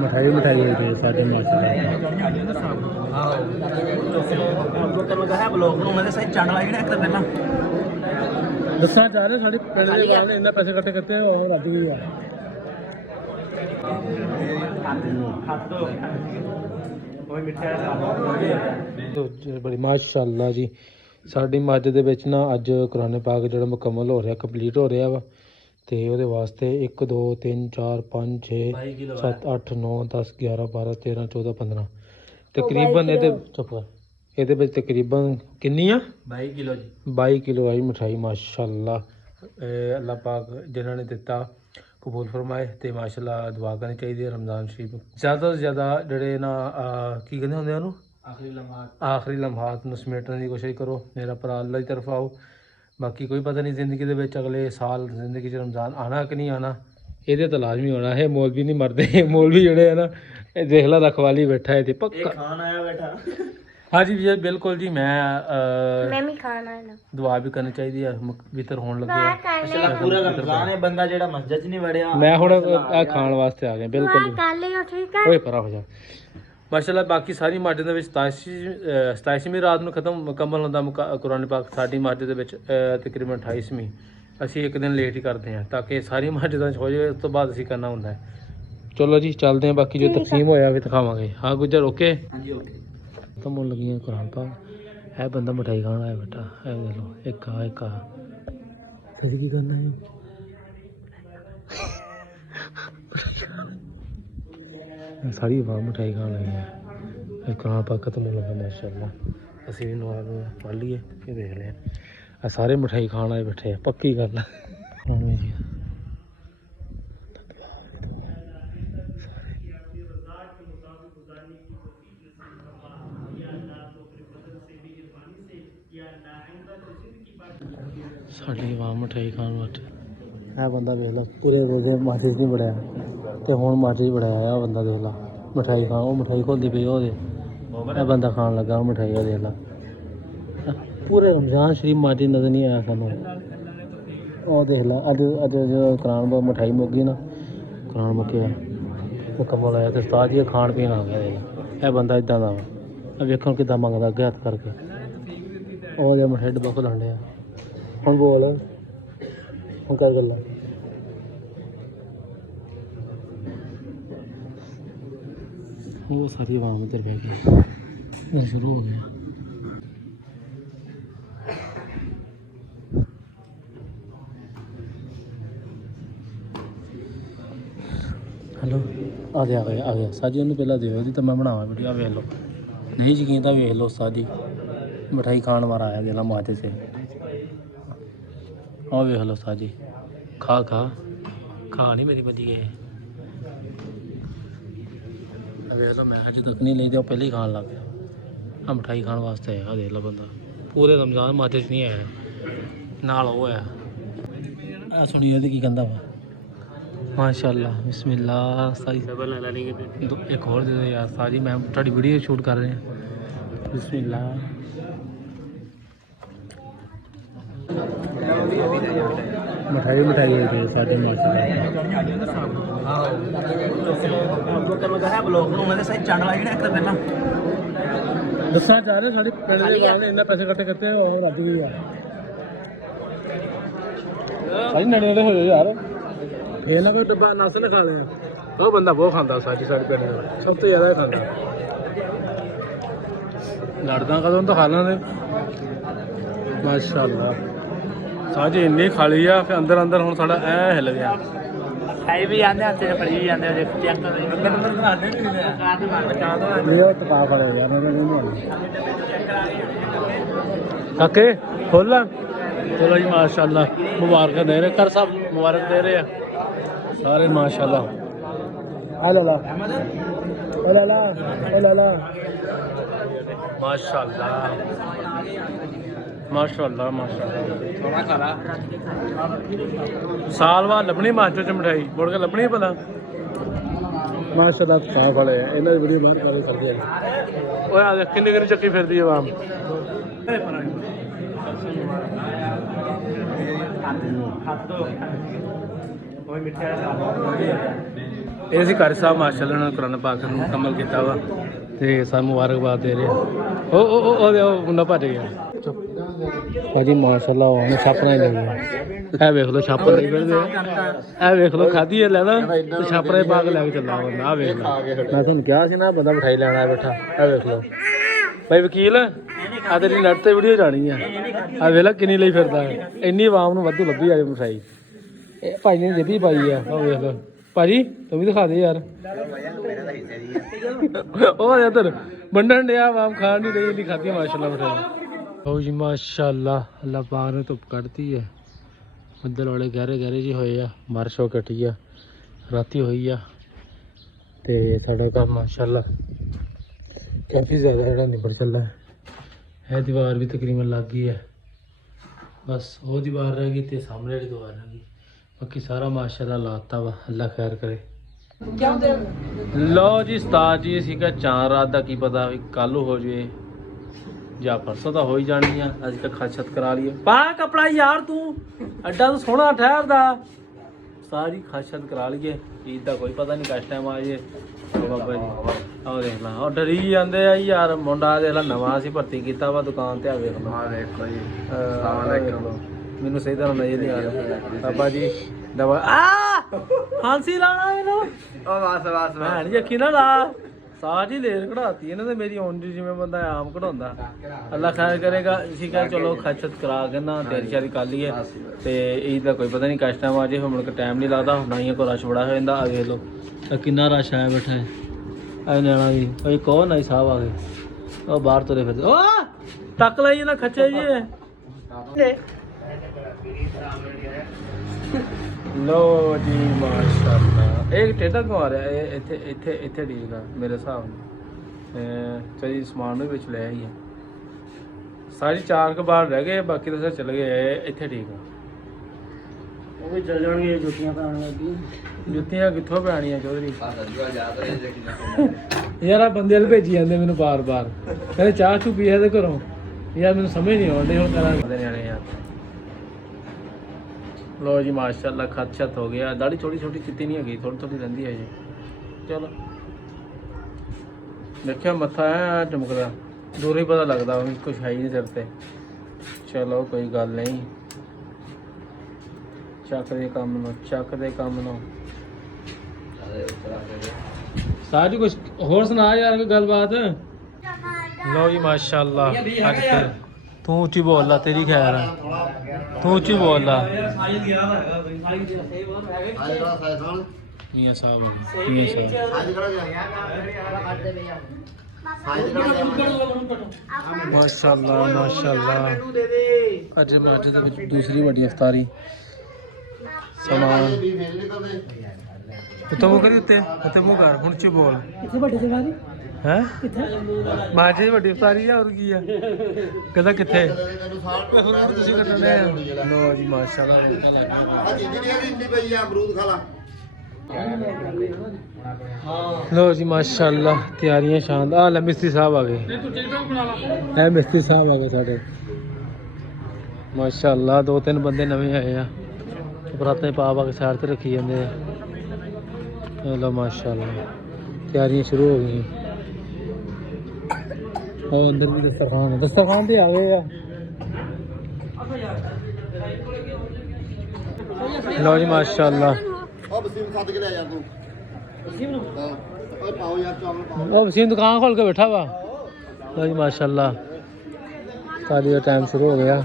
मिठाई मिठाई होती है साढ़े माशाल्लाह दसा चाह रहे साड़ी पिंड के गांव ने इन्ना पैसे इकट्ठे करते हैं और रद्द गई है बड़ी माशाल्लाह जी साड़ी मੱਝ ਦੇ ਵਿੱਚ ना अज कुरान पाक जो मुकम्मल हो रहा कंप्लीट हो रहा वा तो वो वास्ते 1 2 3 4 5 6 7 8 9 10 11 12 13 14 15 तकरीबन ये चुप ये तकरीबन किन्नी आ 22 किलो जी 22 किलो आई मिठाई माशाल्लाह अल्लाह पाक जिन्होंने दिता कबूल फरमाए तो माशाल्लाह दुआ करनी चाहिए रमज़ान शरीफ ज़्यादा तो ज़्यादा जोड़े ना की कहते होंगे उन्होंने आखिरी लम्हात में समेटने की कोशिश करो मेरा भरा अल्लाह की तरफ आओ बाकी कोई पता नहीं जिंदगी के अगले साल जिंदगी रमज़ान आना कि नहीं आना ये तो लाजमी होना है मौलवी नहीं मरते मौलवी जोड़े है ना देख ला रखवाली बैठा है पक्का खान आया बैठा हाँ जी जी बिल्कुल जी मैं भी खाना है ना दुआ भी करनी चाहिए वितर होने लगे पूरा रमज़ान है बंदा जेड़ा मस्जिद नहीं वड़िया मैं हुण खाण वास्ते आ गया बिल्कुल ओए परा हो जा माशाल्लाह बाकी सारी मੱਝ ਦੇ ਵਿੱਚ 27ਵੀਂ रात ਨੂੰ ਖਤਮ ਮੁਕੰਮਲ ਹੁੰਦਾ ਕੁਰਾਨ ਪਾਕ ਸਾਡੀ ਮੱਝ ਦੇ ਵਿੱਚ ਤਕਰੀਬਨ 28ਵੀਂ ਅਸੀਂ ਇੱਕ ਦਿਨ ਲੇਟ ਹੀ ਕਰਦੇ ਹਾਂ ਤਾਂ ਕਿ ਸਾਰੀ ਮੱਝ ਦਾ ਹੋ ਜਾਵੇ ਉਸ ਤੋਂ ਬਾਅਦ ਅਸੀਂ ਕਰਨਾ ਹੁੰਦਾ ਹੈ ਚਲੋ ਜੀ ਚੱਲਦੇ ਹਾਂ ਬਾਕੀ ਜੋ ਤਕਸੀਮ ਹੋਇਆ ਵੀ ਦਿਖਾਵਾਂਗੇ ਹਾਂ ਗੁੱਜਰ ਓਕੇ ਹਾਂਜੀ ਓਕੇ ਖਤਮ ਹੋਣ ਲੱਗੀਆਂ ਕੁਰਾਨ ਪਾਕ ਇਹ ਬੰਦਾ ਮਠਾਈ ਖਾਣ ਆਇਆ ਬੇਟਾ ਇਹ ਦੇਖ ਲਓ ਇੱਕ ਆ ਤੁਸੀਂ ਕੀ ਕਰਨਾ ਹੈ सारी आवाम मिठाई खान लगे हैं कहाँ पा खत्म हो लगा माशाल्लाह असी भी नवाब पढ़ लीए फिर देख लें सारे मिठाई खान आए बैठे हैं पक्की गल साड़ी आवाम मिठाई खान बैठे है बंदा देख लो पूरे रोजे माचिस नहीं बढ़ाया तो हूँ माचिस बढ़ाया आ बंदा देख ला मिठाई खान वो मिठाई खोलती पई वो बंदा खान लगा मिठाई वो देख ला पूरे रमज़ान शरीफ माचिस नजर नहीं आया सानू वो देख ला अज अज जो कुरान मिठाई मुक गई ना कुरान मुक्या मुकम्मल आया तो उस्ताद जी खान पीन आ गया देख ला बंदा इदा का वेखो कि मंगता अगे हथ करके वो मिठाई डब्बा खुलन लिया हूँ बोल हम कर गल वो सारी आवाम इधर बह गई शुरू हो गया हेलो आ गया साजी उन्होंने पहला दे तो मैं बनावा वीडियो वेख लो नहीं यकीन तो वेख लो साजी मिठाई खान वाला आया दिला माते से और वेख लो साजी खा नहीं मेरी बजी गए वेख लो मैं अज तक नहीं ली तो पहले ही खान लग गया आ मिठाई खाने वास्ते आया देख लो बंदा पूरे रमज़ान माते च नहीं आया नाल वो है सुनिए की कहता वा माशाल्लाह बिस्मिल्लाह सारी एक और दे दो यार सारी मैं थोड़ी वीडियो शूट कर रहे हैं बिस्मिल्लाह मिठाई मिठाई होती है साढ़े माशाल्लाह दसा चाह रहे साड़ी पिंड के गांव ने इन्ना पैसे इकट्ठे करते हैं और रद्द गई है सारी नड़े हो यार ये ना कोई डब्बा नस ने खा लिया वो बंदा बहुत खाता साजी साढ़े पिंड का सब तो ज़्यादा खाता लड़दा कदों तो खा लेंगे माशाल्लाह साजी इन्नी खा ली है फिर अंदर अंदर हूँ साढ़ा ऐ हिल गया भी आते हथ फड़ी भी आते काके खोल चलो जी माशाल्लाह मुबारक दे रहे कर सब मुबारक दे रहे हैं सारे माशाल्लाह माशाल्लाह माशाल्लाह माशाल्लाह साल बाद लभनी मास्टर च मिठाई मुड़ के लभनी भला माशाल्लाह खां वाले इन्होंने वीडियो बाहर कर दिया किन्नी किन्नी चक्की फिरती है आवाम ਇਹ ਅਸੀਂ ਕਾਰੀ ਸਾਹਿਬ ਮਾਸ਼ਾਅੱਲਾ ਨਾਲ ਕੁਰਾਨ ਪਾਕ ਨੂੰ ਮੁਕੰਮਲ ਕੀਤਾ ਵਾ ਤੇ ਸਾਨੂੰ ਮੁਬਾਰਕਬਾਦ ਦੇ ਰਹੇ ਉਹ ਮੁੰਡਾ ਭੱਜ ਗਿਆ ਭਾਜੀ ਮਾਸ਼ਾਅੱਲਾ ਉਹਨੇ ਛਾਪਣਾ ਹੀ ਲੱਗਿਆ ਇਹ ਵੇਖ ਲਓ ਛਾਪਣ ਨਹੀਂ ਮਿਲਦੇ ਇਹ ਵੇਖ ਲਓ ਖਾਧੀ ਹੈ ਲੈਣਾ ਤੇ ਛਾਪਣਾ ਹੀ ਪਾਕ ਲੈ ਕੇ ਚੱਲਾ ਉਹ ਨਾ ਵੇਖ ਲਓ ਮੈਂ ਤੁਹਾਨੂੰ ਕਿਹਾ ਸੀ ਨਾ ਬੰਦਾ ਮਿਠਾਈ ਲੈਣ ਆਇਆ ਬੈਠਾ ਇਹ ਵੇਖ ਲਓ ਭਾਈ ਵਕੀਲ ਆ ਤੇਰੀ ਨੈਟ ਤੇ ਵੀਡੀਓ ਜਾਣੀ ਆ ਆ ਵੇਖ ਲੈ ਕਿੰਨੀ ਲਈ ਫਿਰਦਾ ਇੰਨੀ ਆਵਾਮ ਨੂੰ ਵਾਧੂ ਲੱਭੀ ਆ ਮਿਠਾਈ ਇਹ ਭਾਈ ਨੇ ਦਿੱਤੀ ਪਾਈ ਆ ਉਹ ਵੇਖ ਲਓ ਭਾਜੀ ਤੂੰ ਵੀ ਦਿਖਾ ਦੇ ਯਾਰ ਉਹ ਇੱਧਰ ਵੰਡਣ ਡਿਆ ਆਵਾਮ ਖਾਣ ਨਹੀਂ ਰਹੀ ਇੰਨੀ ਖਾਧੀ ਮਾਸ਼ਾਅੱਲਾ ਮਿਠਾਈ ਉਹ ਜੀ ਮਾਸ਼ਾਅੱਲਾ ਅੱਲਾ ਪਾਕ ਨੇ ਧੁੱਪ ਕੱਢਤੀ ਹੈ ਬੱਦਲ ਵਾਲੇ ਗਹਿਰੇ ਗਹਿਰੇ ਜਿਹੇ ਹੋਏ ਆ ਬਾਰਿਸ਼ ਹੋ ਕੱਟੀ ਆ ਰਾਤੀ ਹੋਈ ਆ ਤੇ ਸਾਡਾ ਕੰਮ ਮਾਸ਼ਾਅੱਲਾ ਕਾਫੀ ਜ਼ਿਆਦਾ ਜਿਹੜਾ ਨਿਬੜ ਚੱਲਾ ਹੈ ਇਹ ਦੀਵਾਰ ਵੀ ਤਕਰੀਬਨ ਲੱਗ ਗਈ ਹੈ ਬਸ ਉਹ ਦੀਵਾਰ ਰਹਿ ਗਈ ਤੇ ਸਾਹਮਣੇ ਵਾਲੀ ਦੀਵਾਰ ਰਹਿ ਗਈ ਬਾਕੀ ਸਾਰਾ ਮਾਸ਼ਾਅੱਲਾ ਲਾਤਾ ਵਾ ਅੱਲਾ ਖੈਰ ਕਰੇ ਲਓ ਜੀ ਉਸਤਾਦ ਜੀ ਸੀਗਾ ਚਾਰ ਰਾਤ ਦਾ ਕੀ ਪਤਾ ਵੀ ਕੱਲ ਹੋ ਜਵੇ ਜਾਂ ਪਰਸੋਂ ਤਾਂ ਹੋ ਹੀ ਜਾਣੀ ਆ ਅਸੀਂ ਤਾਂ ਖਾਸ਼ਤ ਕਰਾ ਲਈਏ ਪਾ ਕਪੜਾ ਯਾਰ ਤੂੰ ਅੱਡਾ ਤੂੰ ਸੋਹਣਾ ਠਹਿਰਦਾ ਸਾਰੀ ਖਾਸ਼ਤ ਕਰਾ ਲਈਏ ਈਦ ਦਾ ਕੋਈ ਪਤਾ ਨਹੀਂ ਕਿਸ ਟਾਈਮ ਆ ਜੇ ਬਾਬਾ ਜੀ ਆਹ ਦੇਖ ਲਾ ਉਹ ਡਰੀ ਜਾਂਦੇ ਆ ਯਾਰ ਮੁੰਡਾ ਦੇਖ ਲਾ ਨਵਾਂ ਅਸੀਂ ਭਰਤੀ ਕੀਤਾ ਵਾ ਦੁਕਾਨ ਤੇ ਆ ਵੇਖ ਲਓ ਆ ਦੇਖੋ ਜੀ ਮੈਨੂੰ ਸਹੀ ਤਰ੍ਹਾਂ ਨਜ਼ਰ ਨਹੀਂ ਆ ਰਿਹਾ ਬਾਬਾ ਜੀ ਦਵਾ ਆ ਫਾਂਸੀ ਲਾਣਾ ਇਹਨੂੰ ਉਹ ਬਸ ਭੈਣ ਜੀ ਅੱਖੀ ਨਾ ਲਾ ਸਾਰੀ ਲੇਰ ਕਢਾਤੀ ਇਹਨਾਂ ਨੇ ਮੇਰੀ ਉਂਝ ਜਿਵੇਂ ਬੰਦਾ ਆਮ ਕਢਾਉਂਦਾ ਅੱਲਾ ਖੈਰ ਕਰੇਗਾ ਅਸੀਂ ਕਹੇ ਚਲੋ ਖਾਸ਼ਤ ਕਰਾ ਕੇ ਨਾ ਤੇਰੀ ਸ਼ਾਦੀ ਕਰ ਲਈਏ ਤੇ ਈਦ ਦਾ ਕੋਈ ਪਤਾ ਨਹੀਂ ਕਿਸ ਟਾਈਮ ਆ ਜੇ ਹੁਣ ਮੁੜ ਟਾਈਮ ਨਹੀਂ ਲੱਗਦਾ ਨਾ ਹੀ ਕੋਈ ਰਸ਼ ਬੜਾ ਹੋ ਜਾਂਦਾ ਆ ਵੇਖ ਲਓ ਤਾਂ ਕਿੰਨਾ ਰਸ਼ ਆਇਆ ਬੈਠਾ ਹੈ ਐ ਨੈਣਾ ਜੀ ਭਾਈ ਕੌਣ ਆਈ ਸਾਹਿਬ ਆ ਗਏ ਉਹ ਬਾਹਰ ਤੁਰੇ ਫਿਰਦੇ ਓ ਟੱਕ ਲਈ ਨਾ ਖੱਚੇ ਜੀ ਲੋ ਜੀ ਮਾਸ਼ਾਅੱਲਾ ਇਹ ਟੇਡਾ ਕਿਉਂ ਆ ਰਿਹਾ ਇਹ ਇੱਥੇ ਠੀਕ ਆ ਮੇਰੇ ਹਿਸਾਬ ਨਾਲ ਚਲੀ ਸਮਾਨ ਨੂੰ ਵਿੱਚ ਲੈ ਆਈ ਹੈ ਸਾਰੀ 4 ਕੁ ਬਾਰ ਰਹਿ ਗਏ ਬਾਕੀ ਤਾਂ ਸਰ ਚਲੇ ਗਏ ਇੱਥੇ ਠੀਕ ਆ ਉਹ ਵੀ ਚੱਲ ਜਾਣਗੇ ਜੁੱਤੀਆਂ ਪਾਉਣ ਲੱਗੀ ਜੁੱਤੀਆਂ ਕਿੱਥੋਂ ਪੈਣੀਆਂ ਚੌਧਰੀ ਯਾਰ ਆ ਬੰਦੇ ਵਾਲੇ ਭੇਜੀ ਜਾਂਦੇ ਮੈਨੂੰ ਬਾਰ-ਬਾਰ ਕਹਿੰਦੇ ਚਾਹ ਚੂ ਪੀਆ ਦੇ ਘਰੋਂ ਯਾਰ ਮੈਨੂੰ ਸਮਝ ਨਹੀਂ ਆਉਂਦੀ ਹੁਣ ਕਰਾਂ ਨਿਆਣੇ ਯਾਰ लो जी माशाल्लाह खत छत हो गया दाढ़ी छोटी छोटी कितनी नहीं हैगी थोड़ी थोड़ी रही है जी चलो देखिए मत्था है चमकदा दूर ही पता लगता कुछ है ही नहीं सिर पे चलो कोई गल नहीं ਚੱਕ ਦੇ ਕੰਮ ਨੂੰ ਸਾਜੀ ਕੁਝ ਹੋਰ ਸੁਣਾ ਯਾਰ ਕੋਈ ਗੱਲਬਾਤ ਲਓ ਜੀ ਮਾਸ਼ਾਅੱਲਾ ਅੱਜ ਫਿਰ ਤੂੰ ਉੱਚੀ ਬੋਲ ਲਾ ਤੇਰੀ ਖੈਰ ਆ ਤੂੰ ਉੱਚੀ ਬੋਲ ਲਾ ਮੀਆਂ ਸਾਹਿਬ ਮਾਸ਼ਾਅੱਲਾ ਮਾਸ਼ਾਅੱਲਾ ਅੱਜ ਮਸਜਿਦ ਦੇ ਵਿੱਚ ਦੂਸਰੀ ਵੱਡੀ ਇਫਤਾਰੀ ਸਮਾਨ ਉੱਤੇ ਮੂੰਹ ਕਰੀ ਉੱਤੇ ਮੂੰਹ ਕਰ ਹੁਣ ਚ ਬੋਲ ਕਿੱਥੇ ਵੱਡੀ ਜਗ੍ਹਾ ਦੀ ਹੈ ਕਿੱਥੇ ਮਾਜੇ ਵੱਡੀ ਇਫਤਾਰੀ ਆ ਹੋਰ ਕੀ ਆ ਕਹਿੰਦਾ ਕਿੱਥੇ ਹੁਣ ਤੁਸੀਂ ਕੱਟਣ ਦੇ ਲੋ ਜੀ ਮਾਸ਼ਾਅੱਲਾ ਆ ਜਿੰਨੀ ਇੰਨੀ ਪਈ ਆ ਅਮਰੂਦ ਖਾ ਲਾ ਲੋ ਜੀ ਮਾਸ਼ਾਅੱਲਾ ਤਿਆਰੀਆਂ ਸ਼ਾਨਦਾਰ ਲੈ ਮਿਸਤਰੀ ਸਾਹਿਬ ਆ ਗਏ ਇਹ ਮਿਸਤਰੀ ਸਾਹਿਬ ਆ ਗਏ ਸਾਡੇ ਮਾਸ਼ਾਅੱਲਾ 2-3 ਬੰਦੇ ਨਵੇਂ ਆਏ ਆ ਬਰਾਤਾਂ ਪਾ ਕੇ ਸਾਈਡ ਤੇ ਰੱਖੀ ਜਾਂਦੇ ਆ ਲੋ ਮਾਸ਼ਾਅੱਲਾ ਤਿਆਰੀਆਂ ਸ਼ੁਰੂ ਹੋ ਗਈਆਂ ਉਹ ਅੰਦਰ ਵੀ ਦਸਤਰਖਾਨ ਤੇ ਆ ਗਏ ਆ ਲੋ ਜੀ ਮਾਸ਼ਾਅੱਲਾ ਉਹ ਵਸੀਮ ਸੱਦ ਕੇ ਲੈ ਯਾਰ ਤੂੰ ਵਸੀਮ ਨੂੰ ਓਏ ਪਾਓ ਯਾਰ ਚਾਵਲ ਪਾਓ ਉਹ ਵਸੀਮ ਦੁਕਾਨ ਖੋਲ ਕੇ ਬੈਠਾ ਵਾ ਲੋ ਜੀ ਮਾਸ਼ਾਅੱਲਾ ਸਾਡੀ ਦਾ ਟਾਈਮ ਸ਼ੁਰੂ ਹੋ ਗਿਆ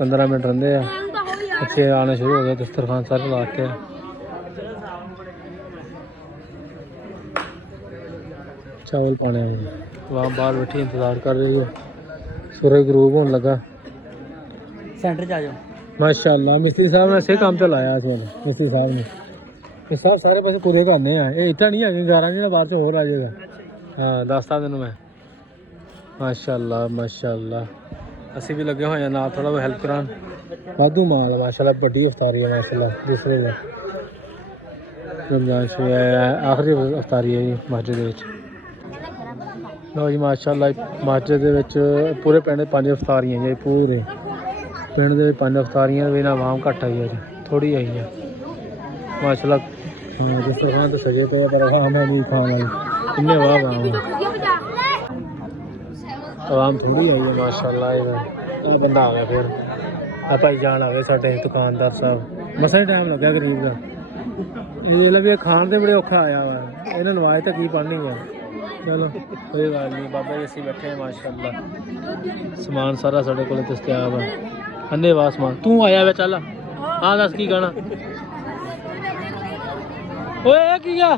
15 ਮਿੰਟ ਰਹਿੰਦੇ ਆ अच्छे आना शुरू हो गया दस्तरखान सारे ला के चावल पाने वहाँ बाहर बैठी इंतजार कर रही है सूरज ग्रूब होने लगा सेंटर जा जाओ माशाल्लाह मिस्त्री साहब ने ऐसे काम चलाया मिस्त्री साहब ने ये साहब सारे पासे पूरे करने हैं ये इतना नहीं है 11 दिन बाद से और आ जाएगा हाँ दसता तेन मैं माशाल्लाह माशाल्लाह असी भी लगे हुए हैं ना थोड़ा हेल्प करान वाधू माल माशाल्लाह बड़ी इफ्तारी है माशाल्लाह दूसरे का रमजान से आखिरी इफ्तारी है जी मस्जिद लो जी माशाल्लाह मस्जिद पूरे पिंड 5 इफ्तारियां जी पूरे पिंड के 5 इफ्तारियां भी ना आवाम घट आई है जी थोड़ी आई है माशाल्लाह ਹਾਂ ਜਿਸ ਤਰ੍ਹਾਂ ਤਾਂ ਸਗੇ ਪਏ ਪਰ ਆਵਾਮ ਹੈ ਨਹੀਂ ਖਾਣ ਵਾਲੀ ਕਿੰਨੇ ਵਾਹ ਆਵਾਮ ਥੋੜੀ ਆਈ ਹੈ ਮਾਸ਼ਾਅੱਲਾ ਇਹ ਬੰਦਾ ਆ ਗਿਆ ਫਿਰ ਆ ਭਾਈ ਜਾਨ ਆ ਗਏ ਸਾਡੇ ਦੁਕਾਨਦਾਰ ਸਾਹਿਬ ਮਸਾਂ ਹੀ ਟਾਈਮ ਲੱਗਿਆ ਗਰੀਬ ਦਾ ਇਹ ਜਿਹੜਾ ਵੀ ਖਾਣ ਦੇ ਬੜੇ ਔਖਾ ਆਇਆ ਵਾ ਇਹਨਾਂ ਨੂੰ ਆਵਾਜ਼ ਤਾਂ ਕੀ ਪੜਨੀ ਆ ਚਲੋ ਕੋਈ ਗੱਲ ਨਹੀਂ ਬਾਬਾ ਜੀ ਅਸੀਂ ਬੈਠੇ ਹਾਂ ਮਾਸ਼ਾਅੱਲਾ ਸਮਾਨ ਸਾਰਾ ਸਾਡੇ ਕੋਲ ਦਸਤਿਆਬ ਹੈ ਅੰਨੇ ਵਾ ਸਮਾਨ ਤੂੰ ਆਇਆ ਵੇ ਚੱਲ ਆ ਦੱਸ ਕੀ ਗਾਣਾ ਓਏ ਇਹ ਕੀ ਆ